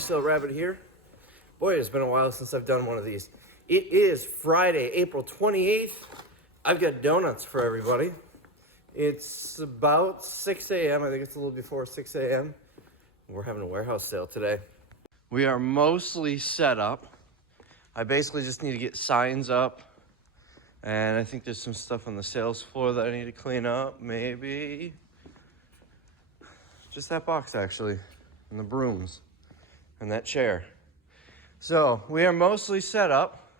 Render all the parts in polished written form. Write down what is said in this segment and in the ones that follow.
Resale Rabbit here. Boy, it's been a while since I've done one of these. It is Friday, April 28th. I've got donuts for everybody. It's about 6 a.m. I think it's a little before 6 a.m. We're having a warehouse sale today. We are mostly set up. I basically just need to get signs up. And I think there's some stuff on the sales floor that I need to clean up, maybe. Just that box, actually, and the brooms, and that chair. So we are mostly set up.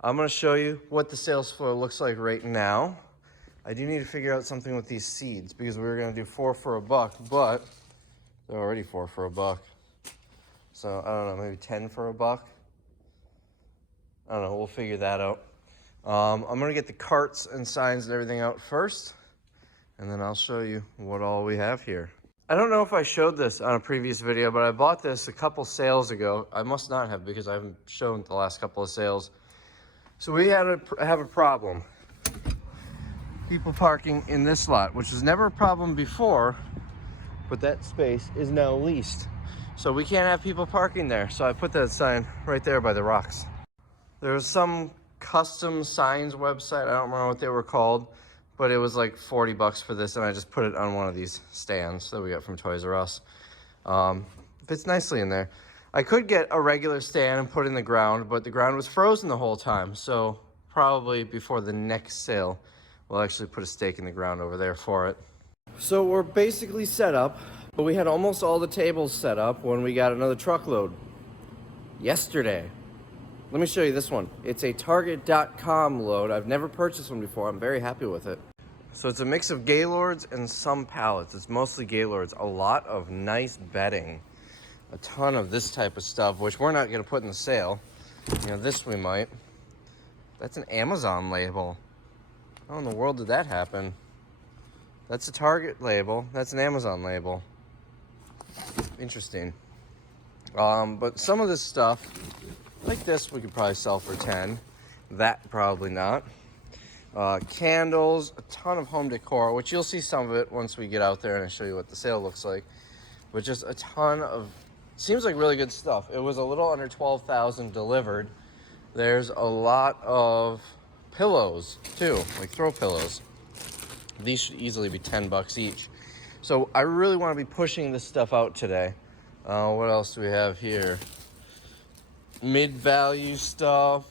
I'm gonna show you what the sales floor looks like right now. I do need to figure out something with these seeds because we were gonna do 4 for $1, but they're already 4 for $1. So I don't know, maybe 10 for $1. I don't know, we'll figure that out. I'm gonna get the carts and signs and everything out first, and then I'll show you what all we have here. I don't know if I showed this on a previous video, but I bought this a couple sales ago. I must not have because I haven't shown the last couple of sales. So we have a problem. People parking in this lot, which was never a problem before, but that space is now leased. So we can't have people parking there. So I put that sign right there by the rocks. There's some custom signs website. I don't remember what they were called, but it was like $40 for this, and I just put it on one of these stands that we got from Toys R Us. Fits nicely in there. I could get a regular stand and put it in the ground, but the ground was frozen the whole time, so probably before the next sale, we'll actually put a stake in the ground over there for it. So we're basically set up, but we had almost all the tables set up when we got another truckload yesterday. Let me show you this one. It's a Target.com load. I've never purchased one before. I'm very happy with it. So it's a mix of Gaylords and some pallets. It's mostly Gaylords. A lot of nice bedding. A ton of this type of stuff, which we're not going to put in the sale. You know, this we might. That's an Amazon label. How in the world did that happen? That's a Target label. That's an Amazon label. Interesting. But some of this stuff, like this, we could probably sell for 10. That, probably not. Candles, a ton of home decor, which you'll see some of it once we get out there and I show you what the sale looks like. But just a ton of, seems like really good stuff. It was a little under 12,000 delivered. There's a lot of pillows, too, like throw pillows. These should easily be $10 each. So I really want to be pushing this stuff out today. What else do we have here? Mid-value stuff,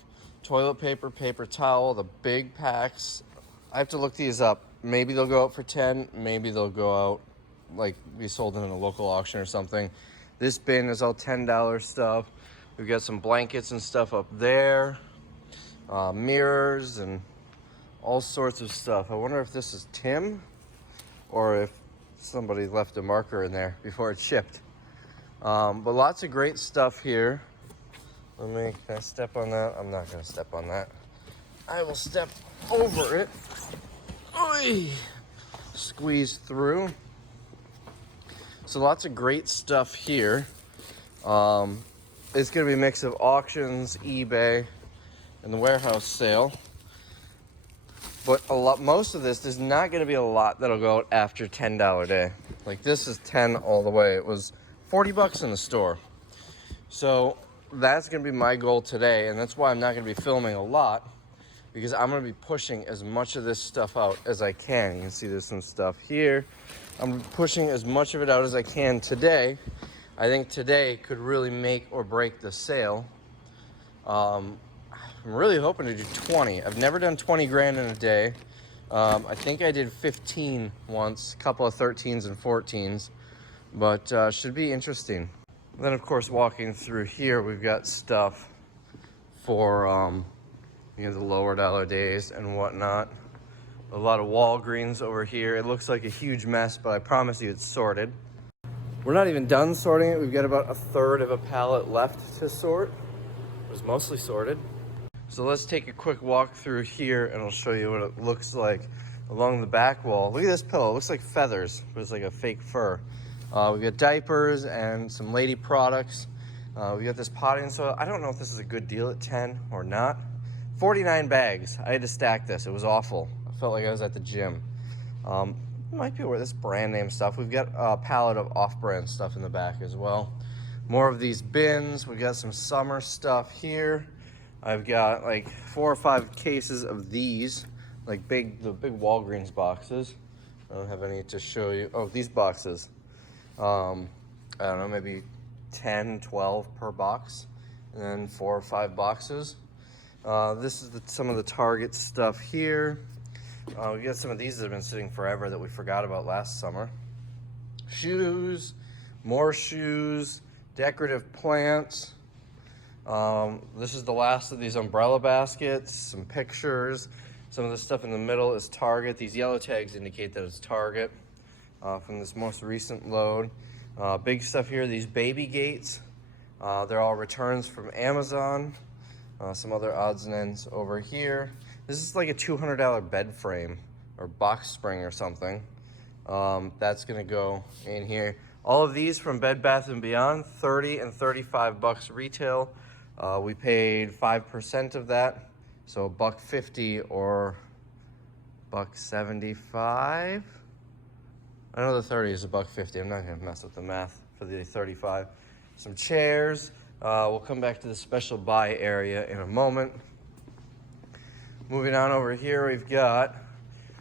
toilet paper, paper towel, the big packs. I have to look these up. Maybe they'll go out for 10, maybe they'll go out like be sold in a local auction or something. This bin is all $10 stuff. We've got some blankets and stuff up there, mirrors and all sorts of stuff. I wonder if this is Tim or if somebody left a marker in there before it shipped. But lots of great stuff here. Can I step on that? I'm not gonna step on that. I will step over it. Oy! Squeeze through. So lots of great stuff here. It's gonna be a mix of auctions, eBay, and the warehouse sale. But most of this, there's not gonna be a lot that'll go out after $10 day. Like this is 10 all the way. It was $40 in the store. So that's going to be my goal today, and that's why I'm not going to be filming a lot, because I'm going to be pushing as much of this stuff out as I can. You can see there's some stuff here. I'm pushing as much of it out as I can today. I think today could really make or break the sale. I'm really hoping to do 20. I've never done 20 grand in a day. I think I did 15 once, a couple of 13s and 14s, but should be interesting. Then, of course, walking through here, we've got stuff for the lower dollar days and whatnot. A lot of Walgreens over here. It looks like a huge mess, but I promise you it's sorted. We're not even done sorting it. We've got about a third of a pallet left to sort. It was mostly sorted. So let's take a quick walk through here and I'll show you what it looks like along the back wall. Look at this pillow. It looks like feathers, but it's like a fake fur. We got diapers and some lady products. We got this potting soil. I don't know if this is a good deal at 10 or not. 49 bags. I had to stack this. It was awful. I felt like I was at the gym. It might be where this brand name stuff. We've got a pallet of off-brand stuff in the back as well. More of these bins. We got some summer stuff here. I've got like 4 or 5 cases of these, like the big Walgreens boxes. I don't have any to show you. Oh, these boxes. I don't know, maybe 10, 12 per box, and then 4 or 5 boxes. This is some of the Target stuff here. We got some of these that have been sitting forever that we forgot about last summer. Shoes, more shoes, decorative plants. This is the last of these umbrella baskets, some pictures. Some of the stuff in the middle is Target. These yellow tags indicate that it's Target from this most recent load. Big stuff here, these baby gates. They're all returns from Amazon. Some other odds and ends over here. This is like a $200 bed frame or box spring or something. That's gonna go in here. All of these from Bed Bath & Beyond, 30 and 35 bucks retail. We paid 5% of that, so $1.50 or $1.75. I know the 30 is $1.50. I'm not gonna mess with the math for the 35. Some chairs. We'll come back to the special buy area in a moment. Moving on over here, we've got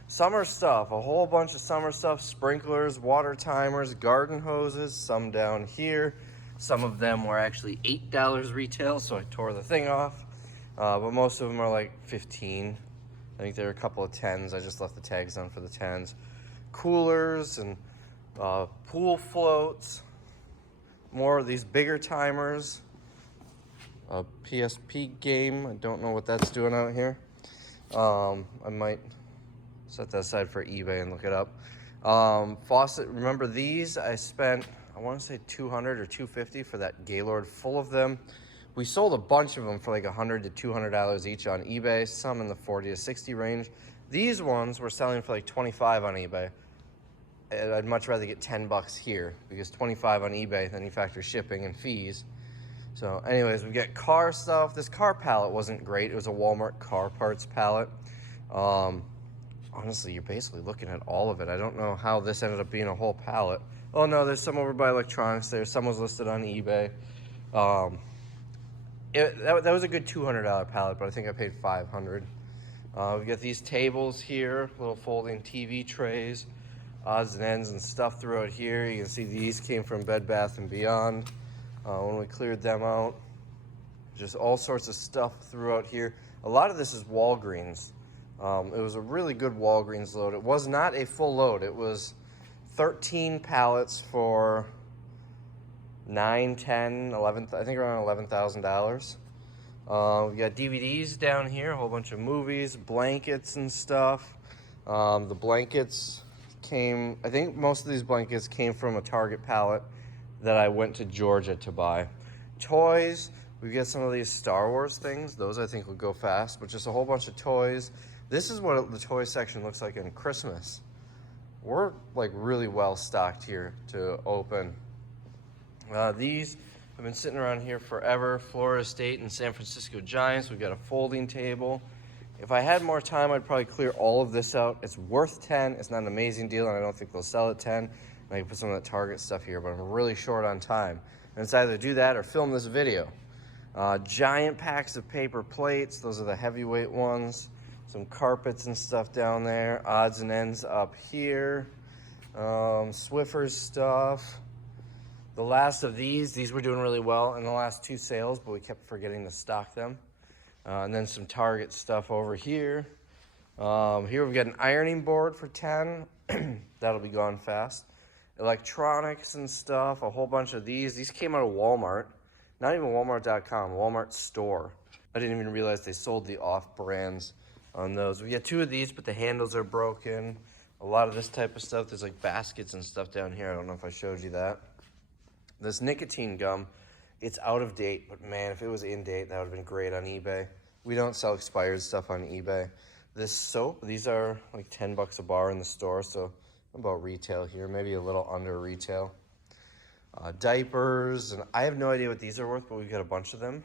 summer stuff, a whole bunch of summer stuff, sprinklers, water timers, garden hoses, some down here. Some of them were actually $8 retail, so I tore the thing off. But most of them are like 15. I think there are a couple of 10s. I just left the tags on for the 10s. Coolers and pool floats. More of these bigger timers. A PSP game. I don't know what that's doing out here. I might set that aside for eBay and look it up. Faucet, remember these? I spent, I want to say $200 or $250 for that Gaylord full of them. We sold a bunch of them for like $100 to $200 each on eBay, some in the 40 to 60 range. These ones were selling for like 25 on eBay. I'd much rather get 10 bucks here because 25 on eBay, then you factor shipping and fees. So anyways, we get car stuff. This car pallet wasn't great. It was a Walmart car parts pallet. Honestly, you're basically looking at all of it. I don't know how this ended up being a whole pallet. Oh no, there's some over by electronics there. Some was listed on eBay. That was a good $200 pallet, but I think I paid $500. We got these tables here, little folding TV trays, odds and ends and stuff throughout here. You can see these came from Bed Bath & Beyond when we cleared them out. Just all sorts of stuff throughout here. A lot of this is Walgreens. It was a really good Walgreens load. It was not a full load. It was 13 pallets for 9, 10, 11, I think around $11,000. We got DVDs down here, a whole bunch of movies, blankets and stuff. The blankets came, I think most of these blankets came from a Target pallet that I went to Georgia to buy. Toys, we get some of these Star Wars things. Those I think will go fast, but just a whole bunch of toys. This is what the toy section looks like in Christmas. We're like really well stocked here to open. These have been sitting around here forever. Florida State and San Francisco Giants. We've got a folding table. If I had more time, I'd probably clear all of this out. It's worth 10. It's not an amazing deal, and I don't think they'll sell at 10. And I can put some of that Target stuff here, but I'm really short on time. And it's either do that or film this video. Giant packs of paper plates. Those are the heavyweight ones. Some carpets and stuff down there. Odds and ends up here. Swiffer's stuff. The last of these were doing really well in the last 2 sales, but we kept forgetting to stock them. And then some Target stuff over here. Here we've got an ironing board for 10. That'll be gone fast. Electronics and stuff, a whole bunch of these. These came out of Walmart. Not even Walmart.com, Walmart store. I didn't even realize they sold the off-brands on those. We got 2 of these, but the handles are broken. A lot of this type of stuff. There's like baskets and stuff down here. I don't know if I showed you that. This nicotine gum, it's out of date, but man, if it was in date, that would have been great on eBay. We don't sell expired stuff on eBay. This soap, these are like 10 bucks a bar in the store, so about retail here, maybe a little under retail. Diapers, and I have no idea what these are worth, but we've got a bunch of them.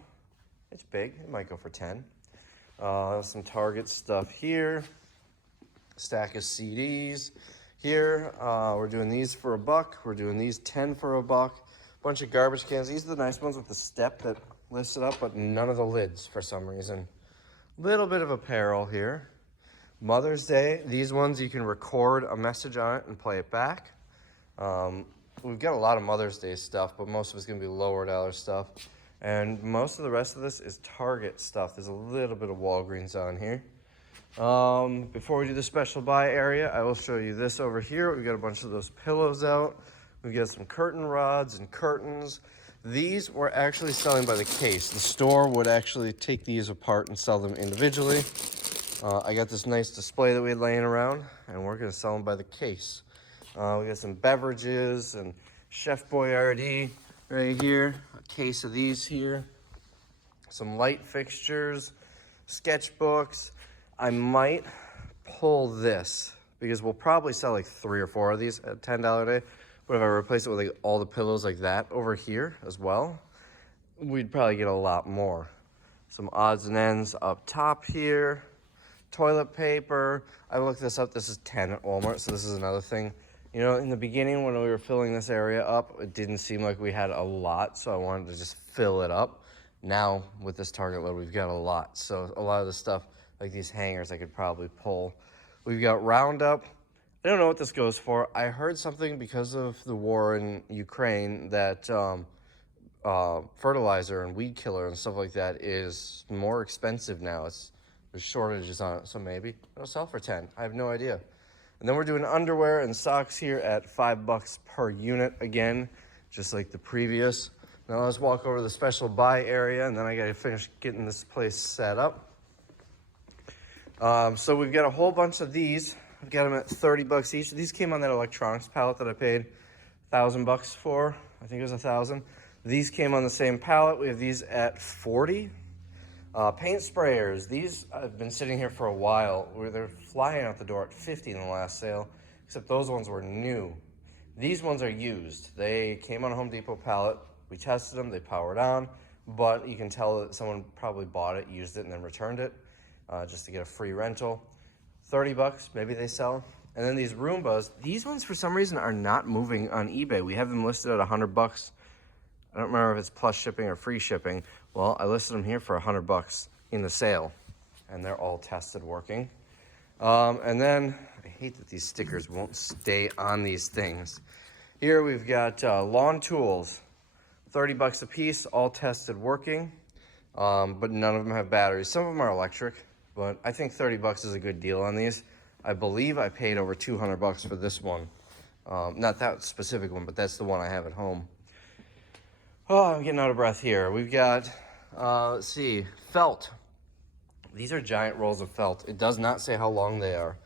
It's big, it might go for 10. Some Target stuff here. Stack of CDs. Here, we're doing these for $1. We're doing these 10 for $1. Bunch of garbage cans. These are the nice ones with the step that lifts it up, but none of the lids for some reason. Little bit of apparel here. Mother's Day. These ones you can record a message on it and play it back. We've got a lot of Mother's Day stuff, but most of it's going to be lower dollar stuff. And most of the rest of this is Target stuff. There's a little bit of Walgreens on here. Before we do the special buy area, I will show you this over here. We've got a bunch of those pillows out. We've got some curtain rods and curtains. These were actually selling by the case. The store would actually take these apart and sell them individually. I got this nice display that we had laying around, and we're gonna sell them by the case. We got some beverages and Chef Boyardee right here. A case of these here. Some light fixtures, sketchbooks. I might pull this because we'll probably sell like 3 or 4 of these at $10 a day. But if I replace it with like all the pillows like that over here as well, we'd probably get a lot more. Some odds and ends up top here. Toilet paper. I looked this up. This is 10 at Walmart, so this is another thing. You know, in the beginning when we were filling this area up, it didn't seem like we had a lot, so I wanted to just fill it up. Now, with this Target load, we've got a lot. So a lot of the stuff, like these hangers, I could probably pull. We've got Roundup. I don't know what this goes for. I heard something because of the war in Ukraine that fertilizer and weed killer and stuff like that is more expensive now. There's shortages on it, so maybe it'll sell for 10. I have no idea. And then we're doing underwear and socks here at $5 per unit again, just like the previous. Now let's walk over to the special buy area, and then I gotta finish getting this place set up. So we've got a whole bunch of these. I've got them at $30 each. These came on that electronics pallet that I paid $1,000 for. I think it was $1,000. These came on the same pallet. We have these at $40. Paint sprayers. These have been sitting here for a while. They're flying out the door at $50 in the last sale, except those ones were new. These ones are used. They came on a Home Depot pallet. We tested them. They powered on, but you can tell that someone probably bought it, used it, and then returned it just to get a free rental. $30, maybe they sell. And then these Roombas, these ones for some reason are not moving on eBay. We have them listed at $100. I don't remember if it's plus shipping or free shipping. Well, I listed them here for $100 in the sale, and they're all tested working. And then, I hate that these stickers won't stay on these things. Here we've got lawn tools, $30 a piece, all tested working, but none of them have batteries. Some of them are electric. But I think $30 is a good deal on these. I believe I paid over $200 for this one. Not that specific one, but that's the one I have at home. Oh, I'm getting out of breath here. We've got, let's see, felt. These are giant rolls of felt. It does not say how long they are,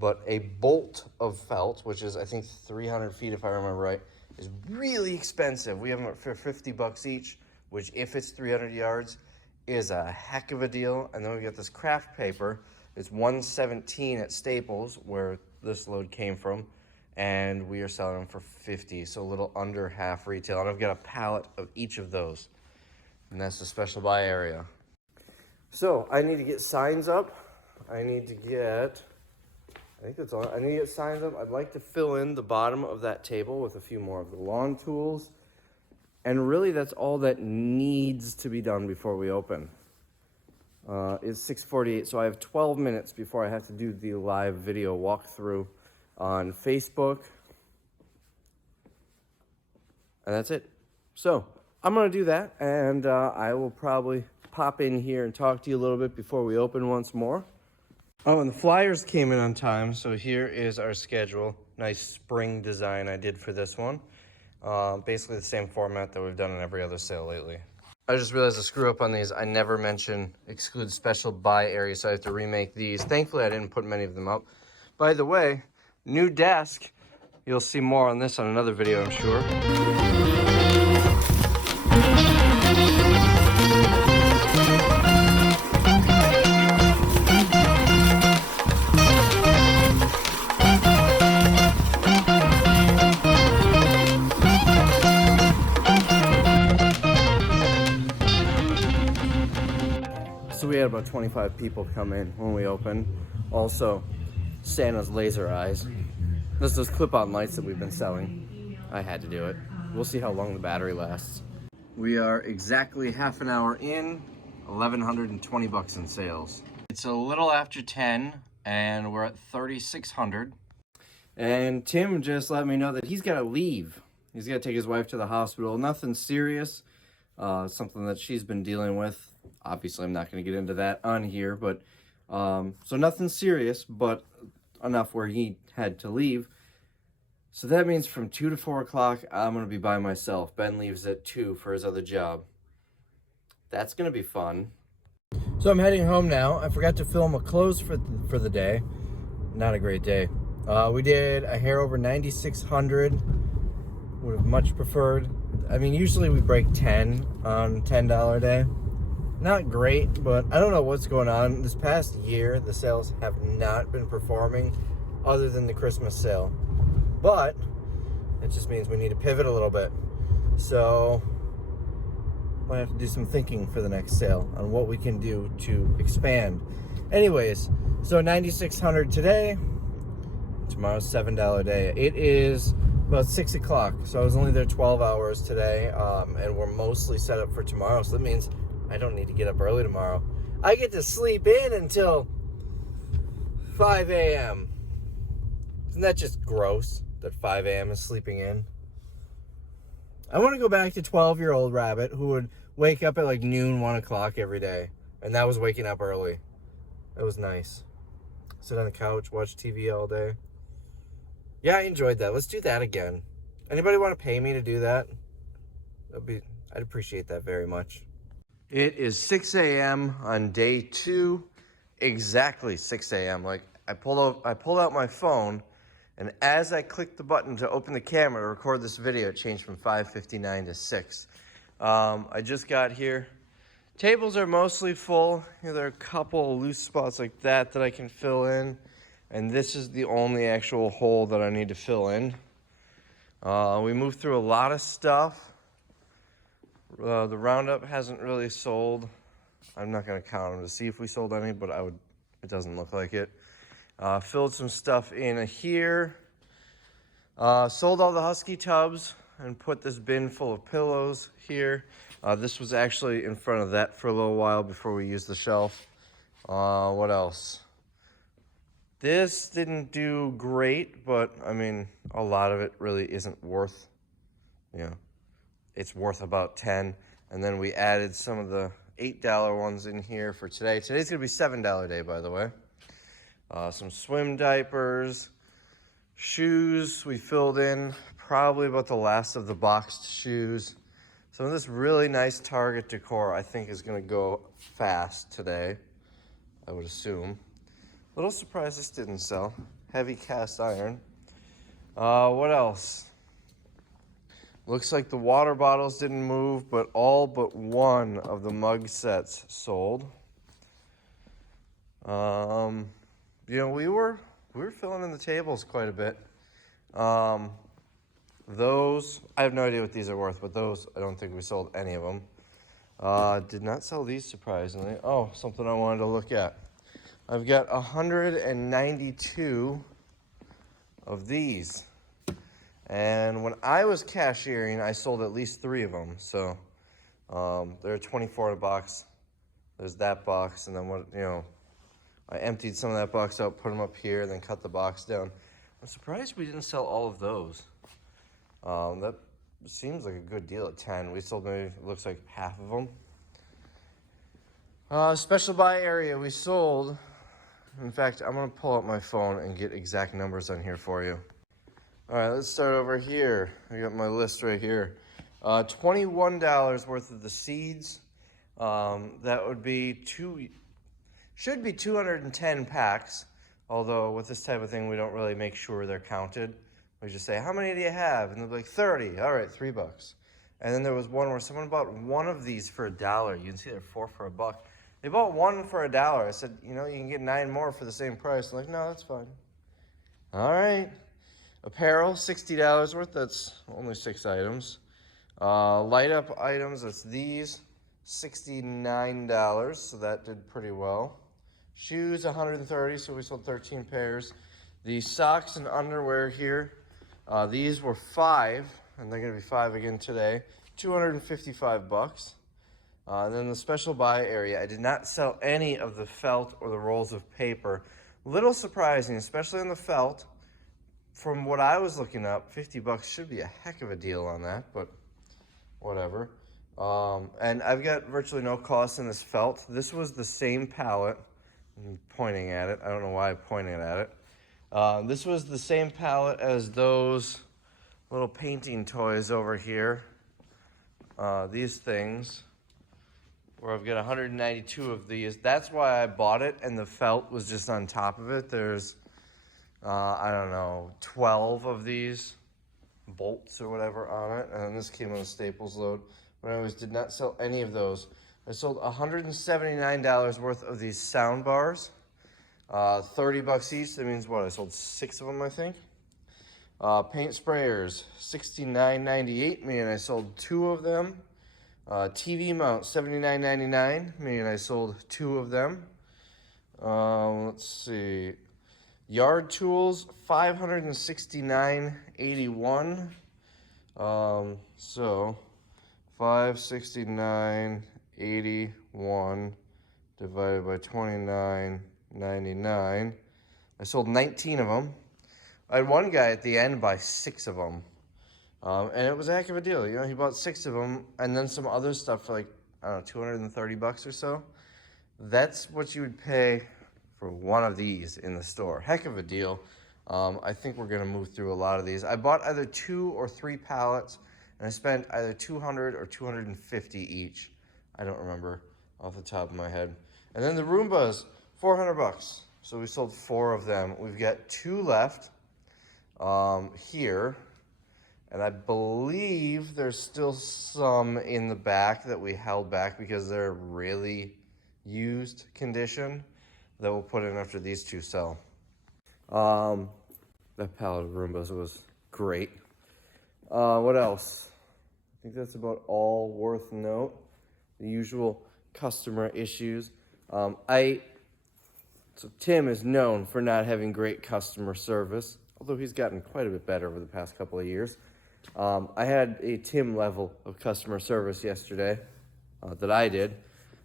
but a bolt of felt, which is I think 300 feet if I remember right, is really expensive. We have them for $50 each, which if it's 300 yards, is a heck of a deal. And then we got this craft paper. It's $117 at Staples, where this load came from, and we are selling them for $50, so a little under half retail. And I've got a pallet of each of those, and that's the special buy area. So I need to get signs up. I think that's all. I need to get signs up. I'd like to fill in the bottom of that table with a few more of the lawn tools. And really, that's all that needs to be done before we open. It's 6:48, so I have 12 minutes before I have to do the live video walkthrough on Facebook. And that's it. So I'm going to do that, and I will probably pop in here and talk to you a little bit before we open once more. Oh, and the flyers came in on time, so here is our schedule. Nice spring design I did for this one. Basically the same format that we've done in every other sale lately. I just realized I screw up on these. I never mention exclude special buy area, so I have to remake these. Thankfully, I didn't put many of them up. By the way, new desk. You'll see more on this on another video, I'm sure. So we had about 25 people come in when we opened. Also, Santa's laser eyes. This is those clip-on lights that we've been selling. I had to do it. We'll see how long the battery lasts. We are exactly half an hour in, 1,120 bucks in sales. It's a little after 10 and we're at 3,600. And Tim just let me know that he's got to leave. He's got to take his wife to the hospital. Nothing serious, something that she's been dealing with. Obviously, I'm not going to get into that on here, but so nothing serious, but enough where he had to leave. So that means from 2 to 4 o'clock, I'm going to be by myself. Ben leaves at 2 for his other job. That's going to be fun. So I'm heading home now. I forgot to film a close for the day. Not a great day. We did a hair over 9,600. Would have much preferred. I mean, usually we break 10 on $10 a day. Not great, but I don't know what's going on. This past year, the sales have not been performing other than the Christmas sale. But it just means we need to pivot a little bit. So might have to do some thinking for the next sale on what we can do to expand. Anyways, so 9,600 today. Tomorrow's $7 a day. It is about 6 o'clock. So I was only there 12 hours today, and we're mostly set up for tomorrow. So that means I don't need to get up early tomorrow. I get to sleep in until 5 a.m. Isn't that just gross that 5 a.m. is sleeping in? I want to go back to 12-year-old Rabbit who would wake up at like noon, 1 o'clock every day. And that was waking up early. That was nice. Sit on the couch, watch TV all day. Yeah, I enjoyed that. Let's do that again. Anybody want to pay me to do that? I'd appreciate that very much. It is 6 a.m. on day 2. Exactly 6 a.m. Like I pulled out my phone, and as I clicked the button to open the camera to record this video, it changed from 5:59 to 6. I just got here. Tables are mostly full. You know, there are a couple loose spots like that I can fill in, and this is the only actual hole that I need to fill in. We moved through a lot of stuff. The roundup hasn't really sold. I'm not going to count them to see if we sold any, but it doesn't look like it. Filled some stuff in here. Sold all the Husky tubs and put this bin full of pillows here. This was actually in front of that for a little while before we used the shelf. What else? This didn't do great, but I mean, a lot of it really isn't worth, it's worth about 10. And then we added some of the $8 ones in here for today. Today's gonna be $7 a day, by the way. Some swim diapers, shoes we filled in, probably about the last of the boxed shoes. Some of this really nice Target decor I think is gonna go fast today, I would assume. A little surprised this didn't sell. Heavy cast iron. What else? Looks like the water bottles didn't move, but all but one of the mug sets sold. We were filling in the tables quite a bit. Those, I have no idea what these are worth, but those, I don't think we sold any of them. Did not sell these, surprisingly. Oh, something I wanted to look at. I've got 192 of these. And when I was cashiering, I sold at least 3 of them. So there are 24 in a box. There's that box, and then I emptied some of that box out, put them up here, and then cut the box down. I'm surprised we didn't sell all of those. That seems like a good deal at 10. We sold maybe, it looks like half of them. Special buy area, we sold. In fact, I'm gonna pull up my phone and get exact numbers on here for you. All right, let's start over here. I got my list right here. $21 worth of the seeds. That would be should be 210 packs. Although with this type of thing, we don't really make sure they're counted. We just say, how many do you have? And they're like, 30. All right, $3. And then there was one where someone bought one of these for $1. You can see they're 4 for $1. They bought one for $1. I said, you can get 9 more for the same price. I'm like, no, that's fine. All right. Apparel, $60 worth. That's only 6 items. Light up items, that's these. $69, so that did pretty well. Shoes, $130, so we sold 13 pairs. The socks and underwear here, these were $5 and they're gonna be 5 again today. 255 bucks. And then the special buy area, I did not sell any of the felt or the rolls of paper. Little surprising, especially on the felt. From what I was looking up, 50 bucks should be a heck of a deal on that, but whatever. And I've got virtually no cost in this felt. This was the same palette. I'm pointing at it. I don't know why I'm pointing at it. This was the same palette as those little painting toys over here. These things, where I've got 192 of these. That's why I bought it, and the felt was just on top of it. There's, I don't know, 12 of these bolts or whatever on it, and this came on a Staples load. But I always did not sell any of those. I sold $179 worth of these sound bars, 30 bucks each. That means what? I sold 6 of them, I think. Paint sprayers, $69.98, meaning I sold 2 of them. TV mount, $79.99, meaning I sold 2 of them. Let's see. Yard tools, $569.81. So $569.81 divided by $29.99. I sold 19 of them. I had one guy at the end buy 6 of them. And it was a heck of a deal. You know, he bought 6 of them and then some other stuff for like, I don't know, 230 bucks or so. That's what you would pay for one of these in the store. Heck of a deal. I think we're gonna move through a lot of these. I bought either 2 or 3 pallets and I spent either 200 or 250 each. I don't remember off the top of my head. And then the Roombas, 400 bucks. So we sold 4 of them. We've got 2 left here. And I believe there's still some in the back that we held back because they're really used condition that we'll put in after these 2 sell. That pallet of Roombas was great. What else? I think that's about all worth note. The usual customer issues. So Tim is known for not having great customer service, although he's gotten quite a bit better over the past couple of years. I had a Tim level of customer service yesterday that I did.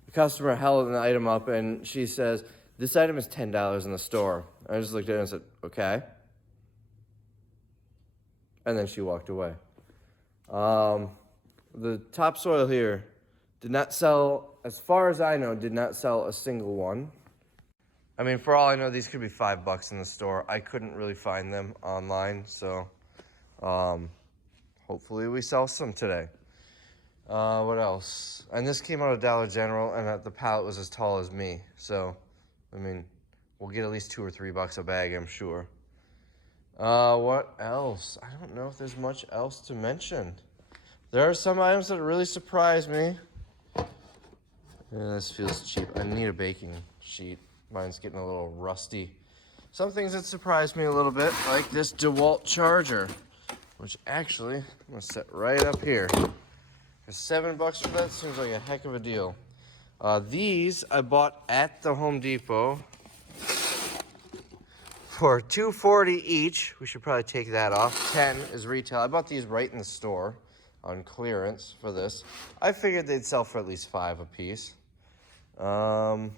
The customer held an item up and she says, "This item is $10 in the store." I just looked at her and said, "Okay." And then she walked away. The topsoil here did not sell, as far as I know, did not sell a single one. I mean, for all I know, these could be $5 in the store. I couldn't really find them online, so hopefully we sell some today. What else? And this came out of Dollar General, and the pallet was as tall as me. So, I mean, we'll get at least $2 or $3 a bag, I'm sure. What else? I don't know if there's much else to mention. There are some items that really surprised me. Yeah, this feels cheap. I need a baking sheet. Mine's getting a little rusty. Some things that surprised me a little bit, like this DeWalt charger, which actually, I'm gonna set right up here. For $7 for that seems like a heck of a deal. These I bought at the Home Depot for $2.40 each. We should probably take that off. 10 is retail. I bought these right in the store on clearance for this. I figured they'd sell for at least 5 a piece. Garden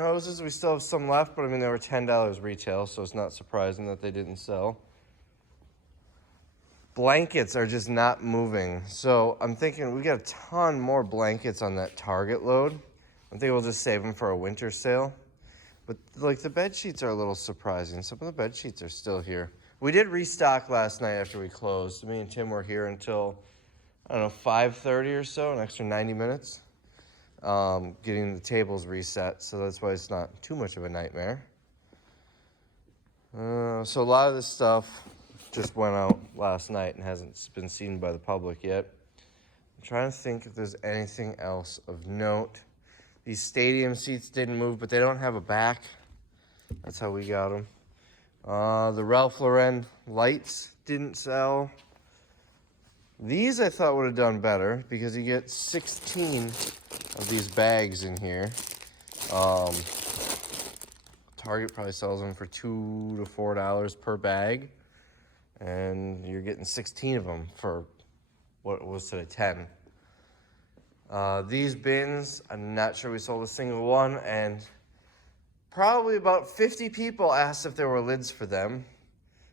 hoses, we still have some left, but I mean, they were $10 retail, so it's not surprising that they didn't sell. Blankets are just not moving. So I'm thinking we got a ton more blankets on that Target load. I think we'll just save them for a winter sale. But like the bed sheets are a little surprising. Some of the bed sheets are still here. We did restock last night after we closed. Me and Tim were here until, I don't know, 5:30 or so, an extra 90 minutes. Getting the tables reset, so that's why it's not too much of a nightmare. So a lot of this stuff just went out last night and hasn't been seen by the public yet. I'm trying to think if there's anything else of note. These stadium seats didn't move, but they don't have a back. That's how we got them. The Ralph Lauren lights didn't sell. These I thought would have done better because you get 16 of these bags in here. Target probably sells them for $2 to $4 per bag. and you're getting 16 of them for what was today, 10. These bins, I'm not sure we sold a single one, and probably about 50 people asked if there were lids for them.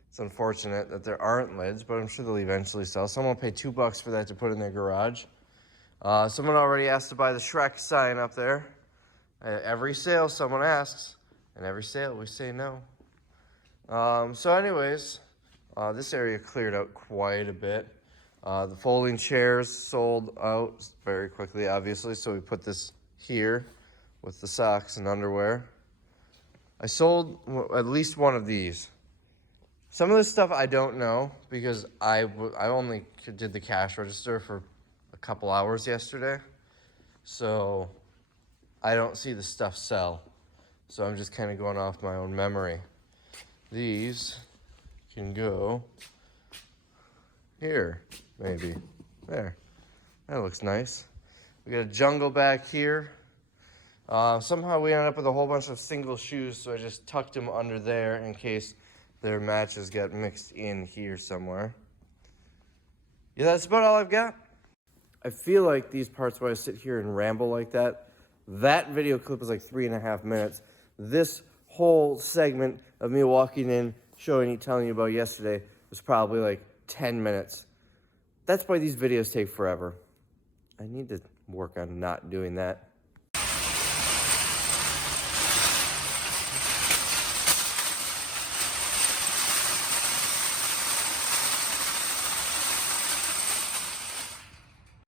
It's unfortunate that there aren't lids, but I'm sure they'll eventually sell. Someone will pay $2 for that to put in their garage. Someone already asked to buy the Shrek sign up there. At every sale, someone asks, and every sale we say no. So anyways, this area cleared out quite a bit. The folding chairs sold out very quickly, obviously, so we put this here with the socks and underwear. I sold at least one of these. Some of this stuff I don't know because I only did the cash register for a couple hours yesterday, so I don't see the stuff sell. So I'm just kind of going off my own memory. These can go here, maybe. There. That looks nice. We got a jungle back here. Somehow we ended up with a whole bunch of single shoes, so I just tucked them under there in case their matches got mixed in here somewhere. Yeah, that's about all I've got. I feel like these parts where I sit here and ramble like that video clip was like 3.5 minutes. This whole segment of me walking in, showing you, telling you about yesterday was probably like 10 minutes. That's why these videos take forever. I need to work on not doing that.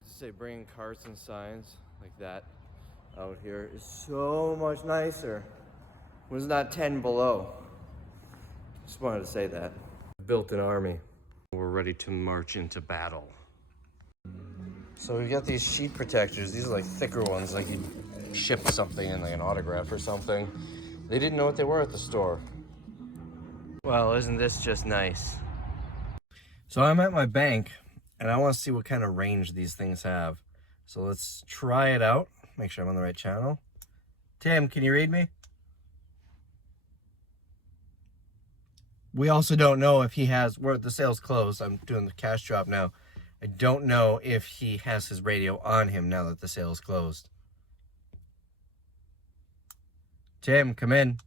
Say bringing carts and signs like that out here is so much nicer. It was not 10 below. Just wanted to say that. Built an army. We're ready to march into battle. So we've got these sheet protectors. These are like thicker ones, like you ship something in, like an autograph or something. They didn't know what they were at the store. Well, isn't this just nice? So I'm at my bank and I want to see what kind of range these things have. So let's try it out. Make sure I'm on the right channel. Tim, can you read me? We also don't know if he has, where the sale's closed. I'm doing the cash drop now. I don't know if he has his radio on him now that the sale is closed. Tim, come in.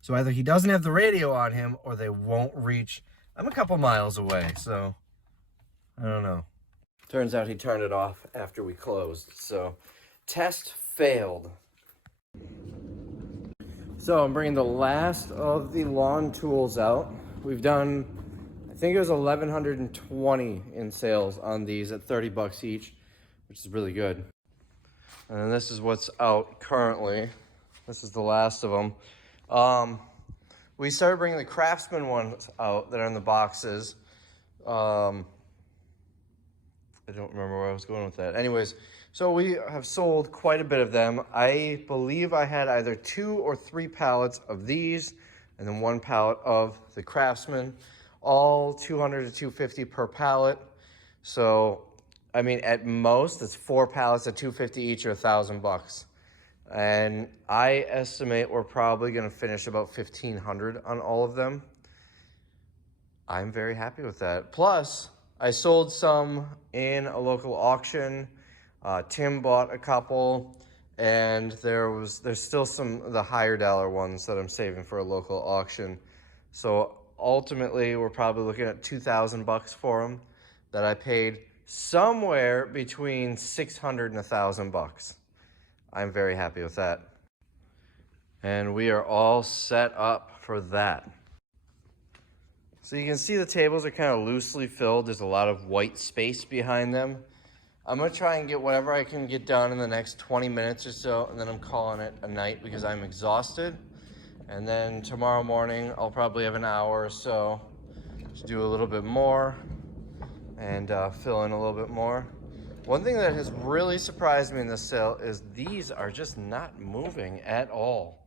So either he doesn't have the radio on him or they won't reach. I'm a couple miles away, so I don't know. Turns out he turned it off after we closed, so test failed. So I'm bringing the last of the lawn tools out. We've done, I think it was 1,120 in sales on these at $30 each, which is really good. And this is what's out currently. This is the last of them. We started bringing the Craftsman ones out that are in the boxes. I don't remember where I was going with that. Anyways, so we have sold quite a bit of them. I believe I had either 2 or 3 pallets of these and then 1 pallet of the Craftsman, all $200 to $250 per pallet. So, I mean, at most, it's 4 pallets at $250 each or $1,000. And I estimate we're probably gonna finish about 1,500 on all of them. I'm very happy with that. Plus, I sold some in a local auction. Tim bought a couple, and there's still some of the higher dollar ones that I'm saving for a local auction. So ultimately, we're probably looking at $2,000 for them that I paid somewhere between $600 and $1,000. I'm very happy with that. And we are all set up for that. So you can see the tables are kind of loosely filled. There's a lot of white space behind them. I'm gonna try and get whatever I can get done in the next 20 minutes or so, and then I'm calling it a night because I'm exhausted. And then tomorrow morning, I'll probably have an hour or so to do a little bit more and fill in a little bit more. One thing that has really surprised me in this sale is these are just not moving at all.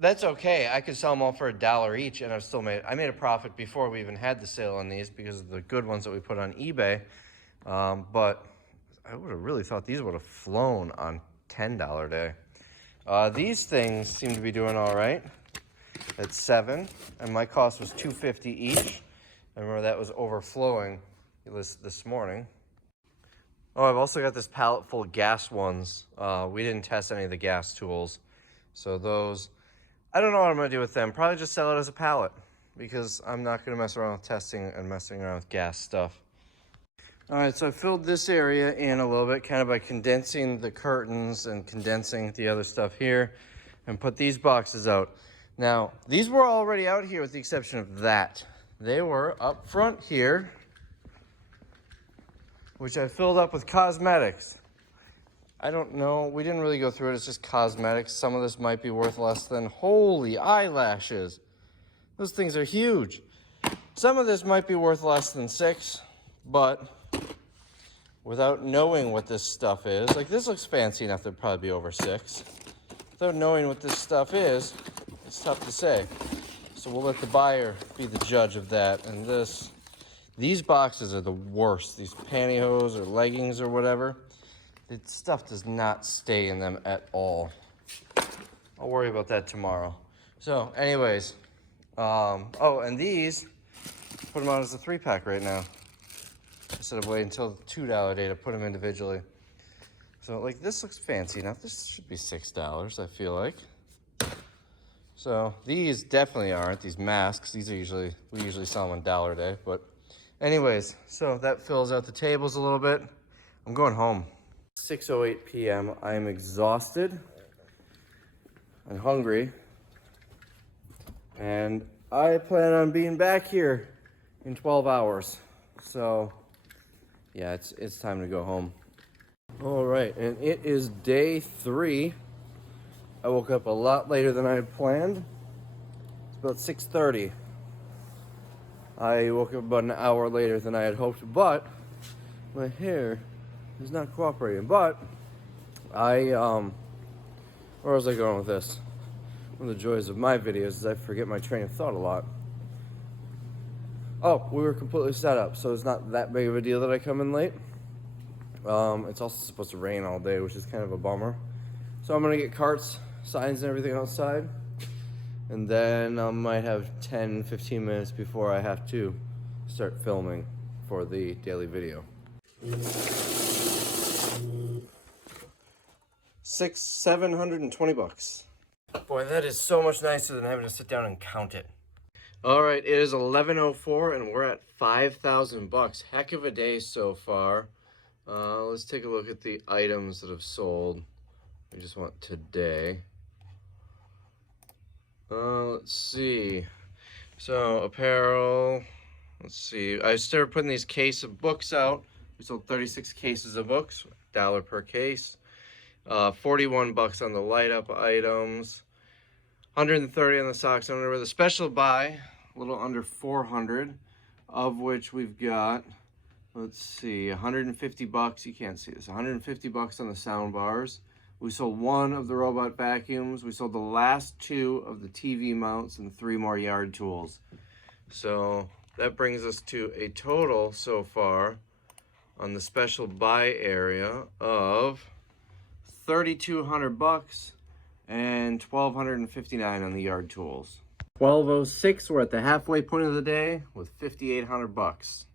That's okay. I could sell them all for $1 each, and I made a profit before we even had the sale on these because of the good ones that we put on eBay. But I would have really thought these would have flown on $10 day. These things seem to be doing all right. at 7, and my cost was $250 each. I remember that was overflowing this morning. Oh, I've also got this pallet full of gas ones. We didn't test any of the gas tools. So those, I don't know what I'm gonna do with them. Probably just sell it as a pallet because I'm not gonna mess around with testing and messing around with gas stuff. All right, so I filled this area in a little bit, kind of by condensing the curtains and condensing the other stuff here, and put these boxes out. Now, these were already out here with the exception of that. They were up front here, which I filled up with cosmetics. I don't know, we didn't really go through it, it's just cosmetics. Some of this might be worth less than, holy eyelashes. Those things are huge. Some of this might be worth less than 6, but without knowing what this stuff is, like this looks fancy enough to probably be over 6. Without knowing what this stuff is, it's tough to say. So we'll let the buyer be the judge of that. And these boxes are the worst. These pantyhose or leggings or whatever, the stuff does not stay in them at all. I'll worry about that tomorrow. So anyways, oh, and these, put them out as a 3-pack right now, instead of waiting until the $2 day to put them individually. So like this looks fancy enough. This should be $6, I feel like. So these definitely aren't, these masks. These are we usually sell them on $1 day, but anyways, so that fills out the tables a little bit. I'm going home. 6:08 p.m. I am exhausted and hungry, and I plan on being back here in 12 hours. So yeah, it's time to go home. All right, and it is day 3. I woke up a lot later than I had planned. It's about 6:30. I woke up about an hour later than I had hoped, but my hair is not cooperating. But where was I going with this? One of the joys of my videos is I forget my train of thought a lot. Oh, we were completely set up, so it's not that big of a deal that I come in late. It's also supposed to rain all day, which is kind of a bummer. So I'm gonna get carts, signs, and everything outside. And then I might have 10-15 minutes before I have to start filming for the daily video. $720. Boy, that is so much nicer than having to sit down and count it. All right, it is 11:04 and we're at $5,000. Heck of a day so far. Let's take a look at the items that have sold. I just want today. Let's see. So apparel. Let's see. I started putting these case of books out. We sold 36 cases of books, $1 per case. $41 on the light up items. $130 on the socks and underwear. The special buy, a little under $400, of which we've got, let's see, $150. You can't see this. $150 on the sound bars. We sold 1 of the robot vacuums. We sold the last 2 of the TV mounts and 3 more yard tools. So that brings us to a total so far on the special buy area of $3,200 and $1,259 on the yard tools. 12:06, we're at the halfway point of the day with $5,800.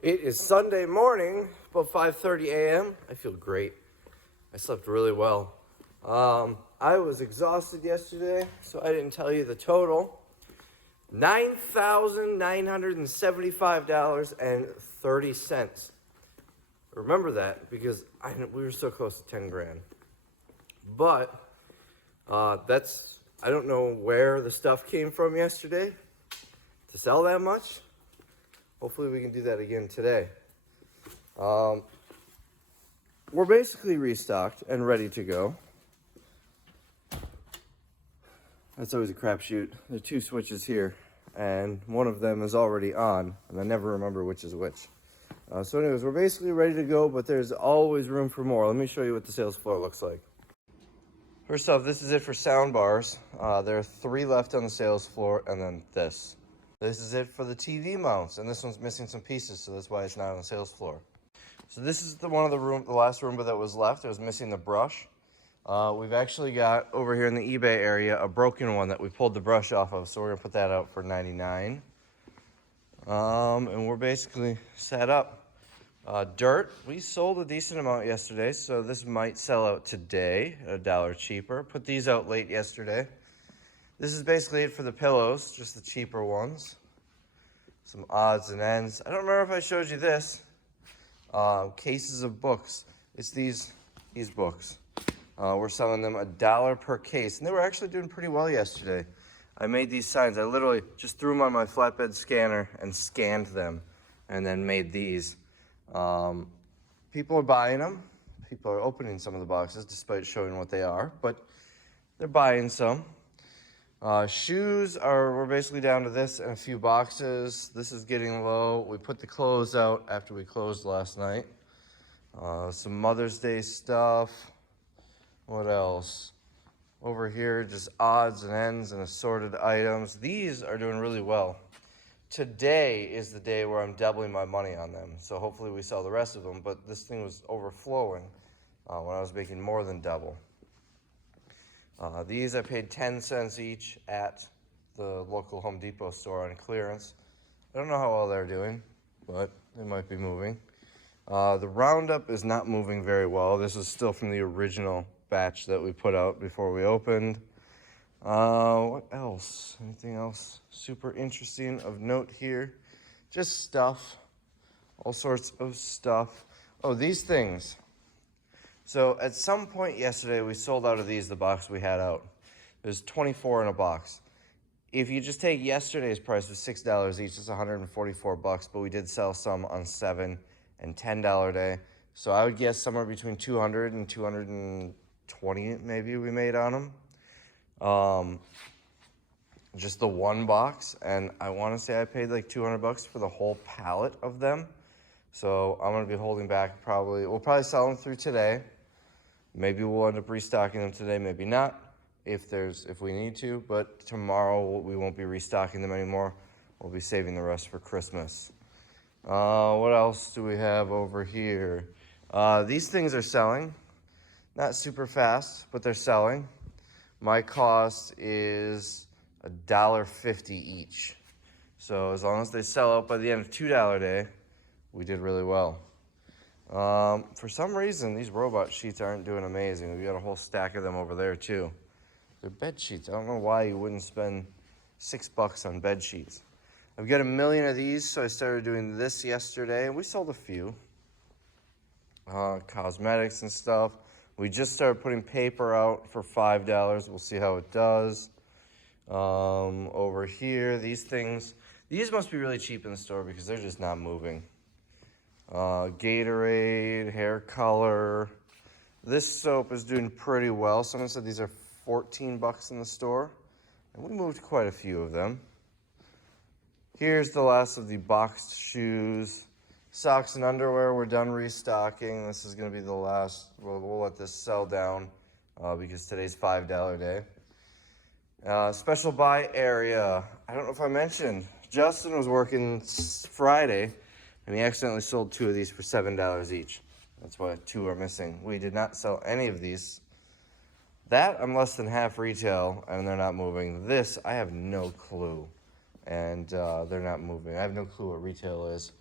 It is Sunday morning, about 5:30 a.m. I feel great. I slept really well. I was exhausted yesterday, so I didn't tell you the total. $9,975.30. Remember that because we were so close to 10 grand. But I don't know where the stuff came from yesterday to sell that much. Hopefully we can do that again today. We're basically restocked and ready to go. That's always a crapshoot. There are 2 switches here, and one of them is already on, and I never remember which is which. So anyways, we're basically ready to go, but there's always room for more. Let me show you what the sales floor looks like. First off, this is it for sound bars. There are 3 left on the sales floor, and then this. This is it for the TV mounts, and this one's missing some pieces, so that's why it's not on the sales floor. So this is the last Roomba that was left. It was missing the brush. We've actually got over here in the eBay area a broken one that we pulled the brush off of, so we're gonna put that out for $99. And we're basically set up. Dirt, we sold a decent amount yesterday, so this might sell out today at $1 cheaper. Put these out late yesterday. This is basically it for the pillows, just the cheaper ones. Some odds and ends. I don't remember if I showed you this. Cases of books. It's these books. We're selling them $1 per case, and they were actually doing pretty well yesterday. I made these signs. I literally just threw them on my flatbed scanner and scanned them, and then made these. People are buying them. People are opening some of the boxes despite showing what they are, but they're buying some. Shoes we're basically down to this and a few boxes. This is getting low. We put the clothes out after we closed last night. Some Mother's Day stuff. What else? Over here, just odds and ends and assorted items. These are doing really well. Today is the day where I'm doubling my money on them. So hopefully we sell the rest of them, but this thing was overflowing when I was making more than double. These I paid 10 cents each at the local Home Depot store on clearance. I don't know how well they're doing, but they might be moving. The Roundup is not moving very well. This is still from the original batch that we put out before we opened. What else? Anything else super interesting of note here? Just stuff. All sorts of stuff. Oh, these things. So at some point yesterday, we sold out of these, the box we had out. There's 24 in a box. If you just take yesterday's price of $6 each, it's 144 bucks, but we did sell some on $7 and $10 day. So I would guess somewhere between 200 and 220 maybe we made on them. Just the one box, and I want to say I paid like 200 bucks for the whole pallet of them. So I'm going to be holding back probably. We'll probably sell them through today. Maybe we'll end up restocking them today, maybe not, if we need to. But tomorrow we won't be restocking them anymore. We'll be saving the rest for Christmas. What else do we have over here? These things are selling. Not super fast, but they're selling. My cost is $1.50 each. So as long as they sell out by the end of $2 day, we did really well. For some reason, these robot sheets aren't doing amazing. We've got a whole stack of them over there too. They're bed sheets. I don't know why you wouldn't spend $6 on bed sheets. I've got 1 million of these, so I started doing this yesterday, and we sold a few. Cosmetics and stuff. We just started putting paper out for $5. We'll see how it does. Over here, these things. These must be really cheap in the store because they're just not moving. Gatorade, hair color. This soap is doing pretty well. Someone said these are 14 bucks in the store, and we moved quite a few of them. Here's the last of the boxed shoes. Socks and underwear, we're done restocking. This is going to be the last. We'll let this sell down because today's $5 day. Special buy area. I don't know if I mentioned, Justin was working Friday, and he accidentally sold 2 of these for $7 each. That's why 2 are missing. We did not sell any of these. That I'm less than half retail, and they're not moving. This, I have no clue, and they're not moving. I have no clue what retail is.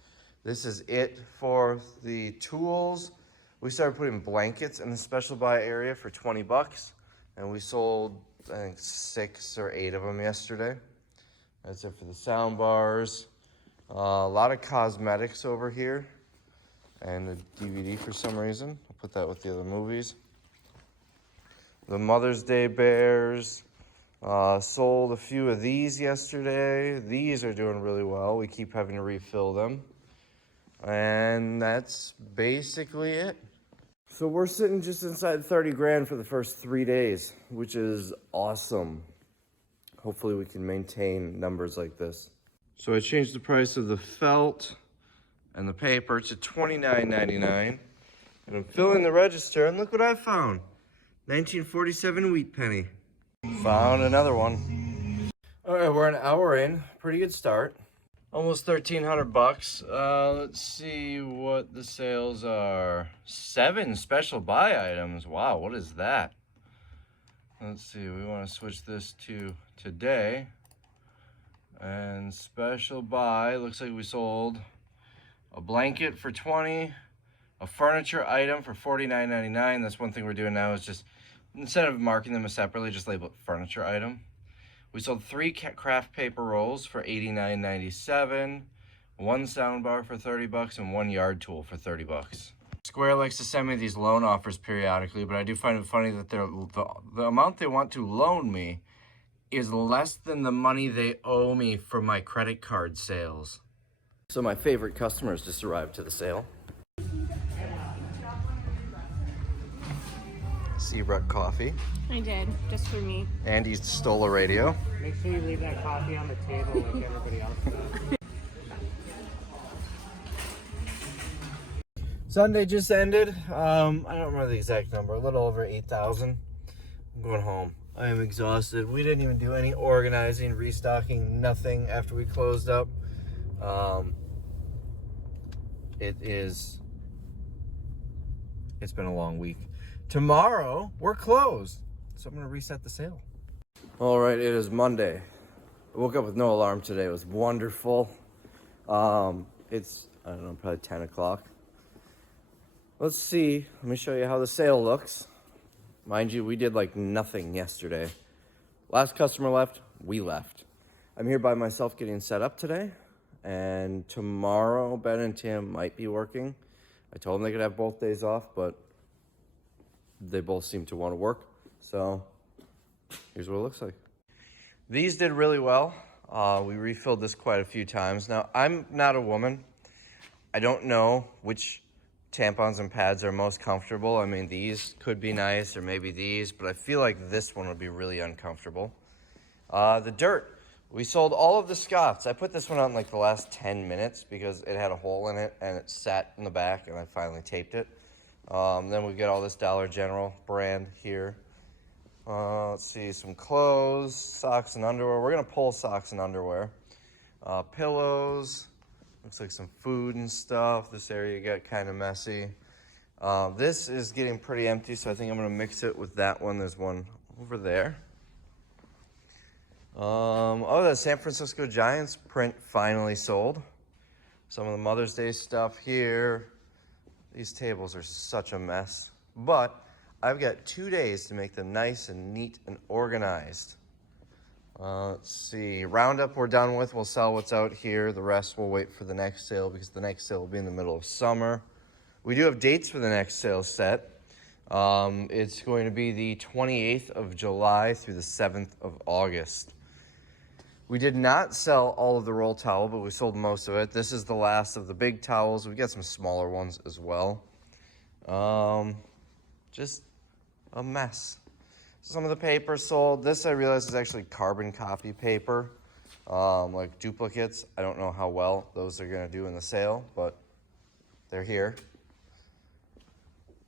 This is it for the tools. We started putting blankets in the special buy area for 20 bucks, and we sold, I think, 6 or 8 of them yesterday. That's it for the sound bars. A lot of cosmetics over here, and a DVD for some reason. I'll put that with the other movies. The Mother's Day bears. Sold a few of these yesterday. These are doing really well. We keep having to refill them. And that's basically it. So we're sitting just inside 30 grand for the first 3 days, which is awesome. Hopefully we can maintain numbers like this. So I changed the price of the felt and the paper to $29.99. And I'm filling the register, and look what I found. 1947 wheat penny. Found another one. All right, we're an hour in. Pretty good start. Almost 1,300 bucks. Let's see what the sales are. 7 special buy items. Wow, what is that? Let's see, we want to switch this to today. And special buy, looks like we sold a blanket for 20, a furniture item for $49.99. That's one thing we're doing now is just, instead of marking them separately, just label it furniture item. We sold 3 craft paper rolls for $89.97, 1 sound bar for 30 bucks, and 1 yard tool for 30 bucks. Square likes to send me these loan offers periodically, but I do find it funny that the amount they want to loan me is less than the money they owe me for my credit card sales. So my favorite customers just arrived to the sale. Seabrook coffee. I did, just for me. Andy stole a radio. Make sure you leave that coffee on the table like everybody else does. Sunday just ended. I don't remember the exact number, a little over 8,000. I'm going home. I am exhausted. We didn't even do any organizing, restocking, nothing after we closed up. It's been a long week. Tomorrow, we're closed. So I'm gonna reset the sale. All right, it is Monday. I woke up with no alarm today. It was wonderful. It's, I don't know, probably 10 o'clock. Let's see, let me show you how the sale looks. Mind you, we did like nothing yesterday. Last customer left, we left. I'm here by myself getting set up today. And tomorrow, Ben and Tim might be working. I told them they could have both days off, but they both seem to want to work. So here's what it looks like. These did really well. We refilled this quite a few times. Now, I'm not a woman. I don't know which tampons and pads are most comfortable. I mean, these could be nice, or maybe these, but I feel like this one would be really uncomfortable. The dirt, we sold all of the Scots. I put this one out in like the last 10 minutes because it had a hole in it and it sat in the back, and I finally taped it. Then we get all this Dollar General brand here. Let's see, some clothes, socks and underwear. We're gonna pull socks and underwear. Pillows. Looks like some food and stuff. This area got kind of messy. This is getting pretty empty, so I think I'm gonna mix it with that one. There's one over there. Oh, the San Francisco Giants print finally sold. Some of the Mother's Day stuff here. These tables are such a mess, but I've got 2 days to make them nice and neat and organized. Let's see, Roundup we're done with. We'll sell what's out here. The rest we'll wait for the next sale because the next sale will be in the middle of summer. We do have dates for the next sale set. It's going to be the 28th of July through the 7th of August. We did not sell all of the roll towel, but we sold most of it. This is the last of the big towels. We got some smaller ones as well. Just a mess. Some of the paper sold. This I realized is actually carbon copy paper, like duplicates. I don't know how well those are gonna do in the sale, but they're here.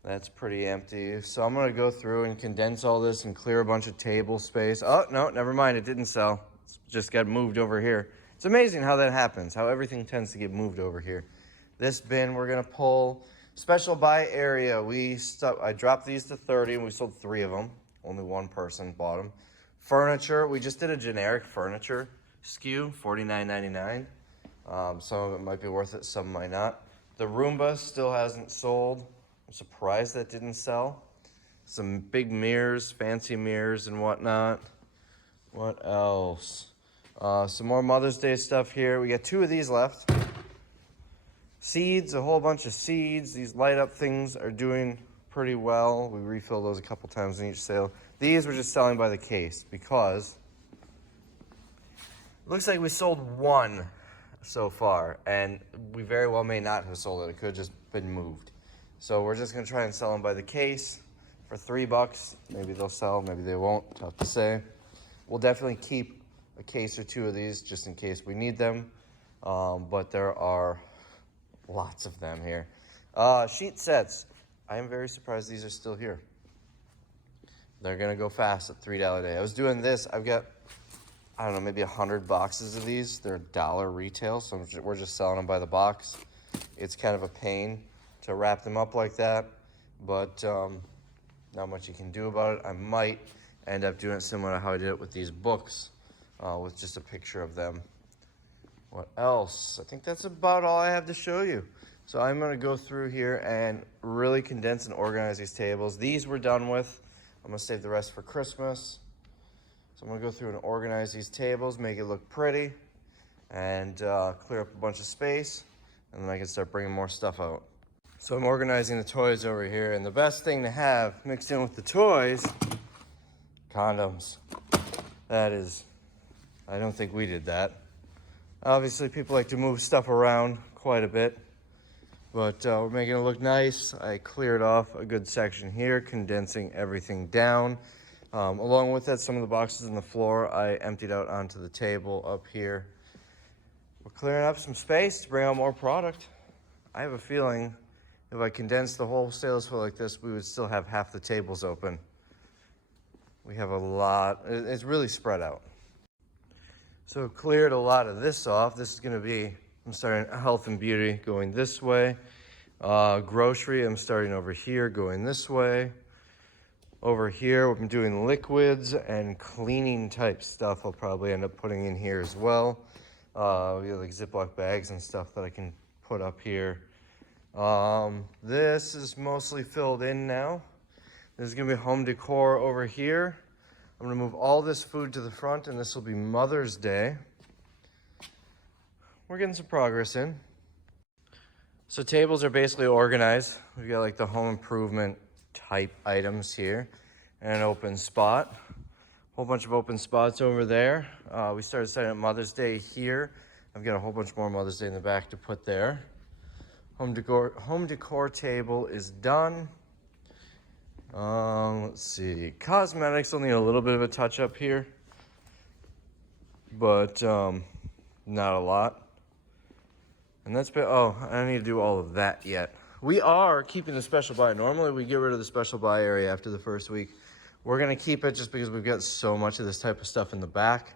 That's pretty empty. So I'm gonna go through and condense all this and clear a bunch of table space. Oh, no, never mind, it didn't sell. It's just got moved over here. It's amazing how that happens, how everything tends to get moved over here. This bin we're gonna pull. Special buy area, I dropped these to 30 and we sold 3 of them. Only one person bought them. Furniture, we just did a generic furniture SKU, $49.99. Some of it might be worth it, some might not. The Roomba still hasn't sold. I'm surprised that didn't sell. Some big mirrors, fancy mirrors and whatnot. What else? Some more Mother's Day stuff here. We got 2 of these left. Seeds, a whole bunch of seeds. These light up things are doing pretty well. We refill those a couple times in each sale. These we're just selling by the case because it looks like we sold 1 so far, and we very well may not have sold it. It could have just been moved. So we're just gonna try and sell them by the case for $3. Maybe they'll sell, maybe they won't, tough to say. We'll definitely keep a case or 2 of these just in case we need them, but there are lots of them here. Sheet sets. I am very surprised these are still here. They're gonna go fast at $3 a day. I was doing this, I've got, I don't know, maybe 100 boxes of these. They're $1 retail, so we're just selling them by the box. It's kind of a pain to wrap them up like that, but not much you can do about it. I might end up doing it similar to how I did it with these books, with just a picture of them. What else? I think that's about all I have to show you. So I'm going to go through here and really condense and organize these tables. These we're done with. I'm going to save the rest for Christmas. So I'm going to go through and organize these tables, make it look pretty, and clear up a bunch of space, and then I can start bringing more stuff out. So I'm organizing the toys over here, and the best thing to have mixed in with the toys, condoms. That is, I don't think we did that. Obviously, people like to move stuff around quite a bit, but we're making it look nice. I cleared off a good section here, condensing everything down. Along with that, some of the boxes on the floor I emptied out onto the table up here. We're clearing up some space to bring out more product. I have a feeling if I condensed the whole sales floor like this, we would still have half the tables open. We have a lot. It's really spread out. So cleared a lot of this off. This is going to be, I'm starting health and beauty going this way. Grocery, I'm starting over here going this way. Over here, I'm doing liquids and cleaning type stuff I'll probably end up putting in here as well. We have like Ziploc bags and stuff that I can put up here. This is mostly filled in now. There's going to be home decor over here. I'm going to move all this food to the front, and this will be Mother's Day. We're getting some progress in. So tables are basically organized. We've got like the home improvement type items here and an open spot. Whole bunch of open spots over there. We started setting up Mother's Day here. I've got a whole bunch more Mother's Day in the back to put there. Home decor table is done. Let's see. Cosmetics will need a little bit of a touch up here, but not a lot. And that's been, oh, I don't need to do all of that yet. We are keeping the special buy. Normally we get rid of the special buy area after the first week. We're going to keep it just because we've got so much of this type of stuff in the back.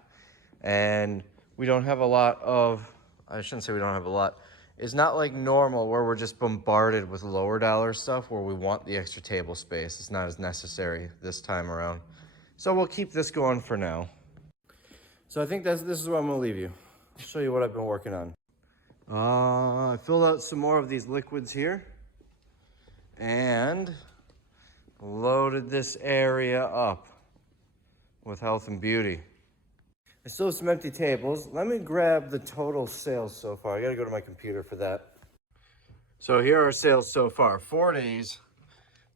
And we don't have a lot of, I shouldn't say we don't have a lot. It's not like normal where we're just bombarded with lower dollar stuff where we want the extra table space. It's not as necessary this time around. So we'll keep this going for now. So I think this is where I'm going to leave you. I'll show you what I've been working on. I filled out some more of these liquids here and loaded this area up with health and beauty. I still have some empty tables. Let me grab the total sales so far. I gotta go to my computer for that. So here are sales so far. 4 days,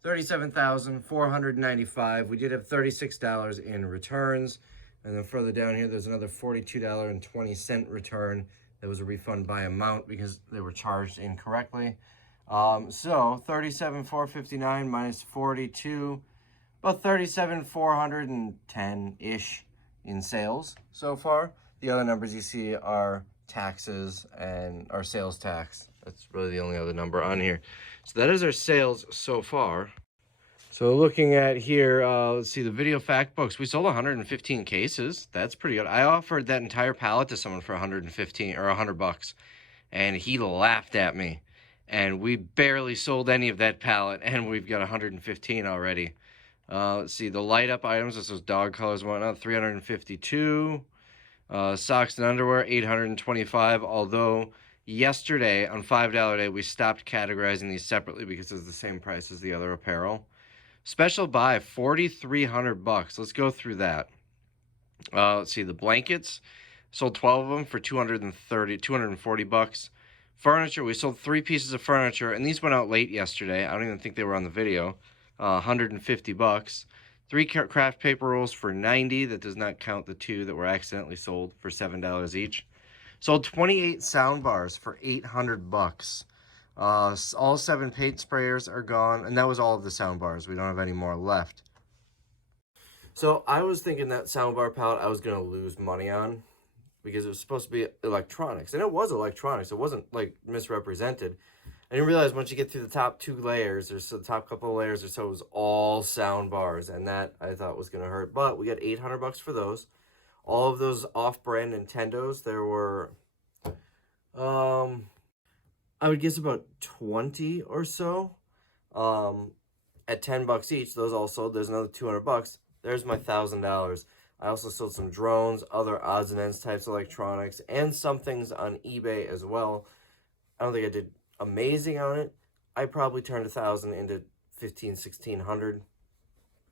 $37,495. We did have $36 in returns. And then further down here, there's another $42.20 return. That was a refund by amount because they were charged incorrectly. So $37,459 minus 42, about $37,410-ish in sales so far. The other numbers you see are taxes and our sales tax. That's really the only other number on here. So that is our sales so far. So looking at here, let's see, the video fact books. We sold 115 cases. That's pretty good. I offered that entire pallet to someone for 115 or $100, and he laughed at me. And we barely sold any of that pallet, and we've got 115 already. Let's see, the light up items, this is dog colors and whatnot, 352. Socks and underwear, 825. Although yesterday on $5 Day, we stopped categorizing these separately because it's the same price as the other apparel. Special buy, $4,300. Let's go through that. Let's see, the blankets, sold 12 of them for $240. Furniture, we sold 3 pieces of furniture, and these went out late yesterday. I don't even think they were on the video. $150. 3 craft paper rolls for $90. That does not count the 2 that were accidentally sold for $7 each. Sold 28 sound bars for $800. All 7 paint sprayers are gone, and that was all of the sound bars. We don't have any more left. So I was thinking that sound bar palette I was going to lose money on because it was supposed to be electronics, and it was electronics. It wasn't like misrepresented. I didn't realize once you get through the top 2 layers, or so the top couple of layers or so, it was all sound bars, and that I thought was going to hurt. But we got $800 for those. All of those off-brand Nintendos, there were, I would guess about 20 or so, at $10 each. Those all sold. There's another $200. There's my $1,000. I also sold some drones, other odds and ends types of electronics, and some things on eBay as well. I don't think I did amazing on it. I probably turned 1,000 into 15, 1,600.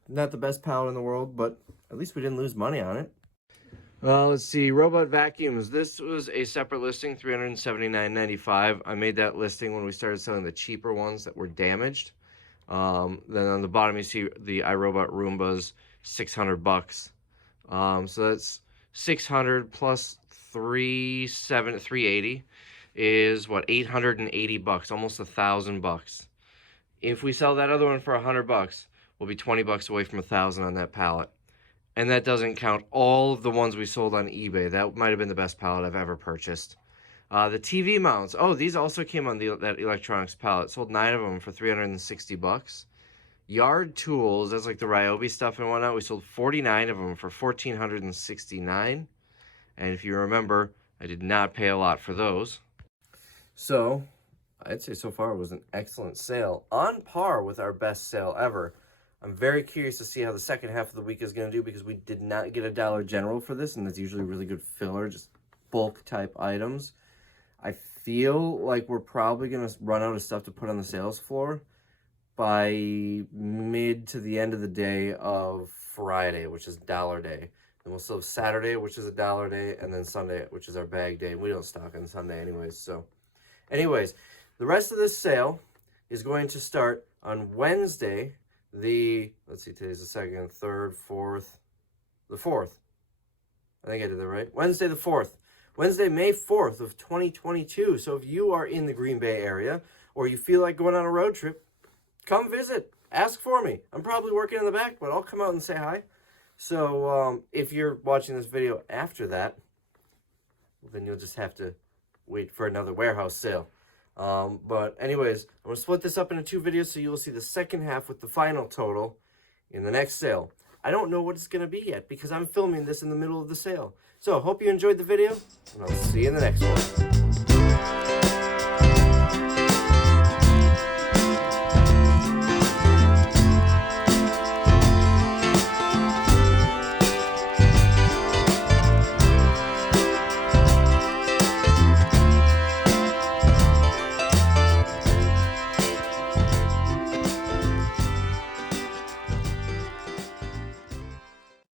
Not the best pallet in the world, but at least we didn't lose money on it. Well, let's see. Robot vacuums. This was a separate listing, $379.95. I made that listing when we started selling the cheaper ones that were damaged. Then on the bottom you see the iRobot Roombas, $600. So that's 600 plus 380 is what, $880, almost $1,000. If we sell that other one for $100, we'll be $20 away from 1,000 on that pallet. And that doesn't count all of the ones we sold on eBay. That might have been the best pallet I've ever purchased. The TV mounts. Oh, these also came on that electronics pallet. Sold 9 of them for $360. Yard tools, that's like the Ryobi stuff and whatnot. We sold 49 of them for $1,469. And if you remember, I did not pay a lot for those. So, I'd say so far it was an excellent sale. On par with our best sale ever. I'm very curious to see how the second half of the week is going to do because we did not get a Dollar General for this, and that's usually really good filler, just bulk type items. I feel like we're probably going to run out of stuff to put on the sales floor by mid to the end of the day of Friday, which is Dollar Day. Then we'll still have Saturday, which is a Dollar Day, and then Sunday, which is our bag day. We don't stock on Sunday anyways. So, anyways, the rest of this sale is going to start on Wednesday, let's see, today's the 2nd, 3rd, 4th, the 4th. I think I did that right. Wednesday the 4th. Wednesday, May 4th of 2022. So if you are in the Green Bay area or you feel like going on a road trip, come visit. Ask for me. I'm probably working in the back, but I'll come out and say hi. So if you're watching this video after that, well, then you'll just have to wait for another warehouse sale. But anyways, I'm going to split this up into 2 videos so you'll see the second half with the final total in the next sale. I don't know what it's going to be yet because I'm filming this in the middle of the sale. So, hope you enjoyed the video, and I'll see you in the next one.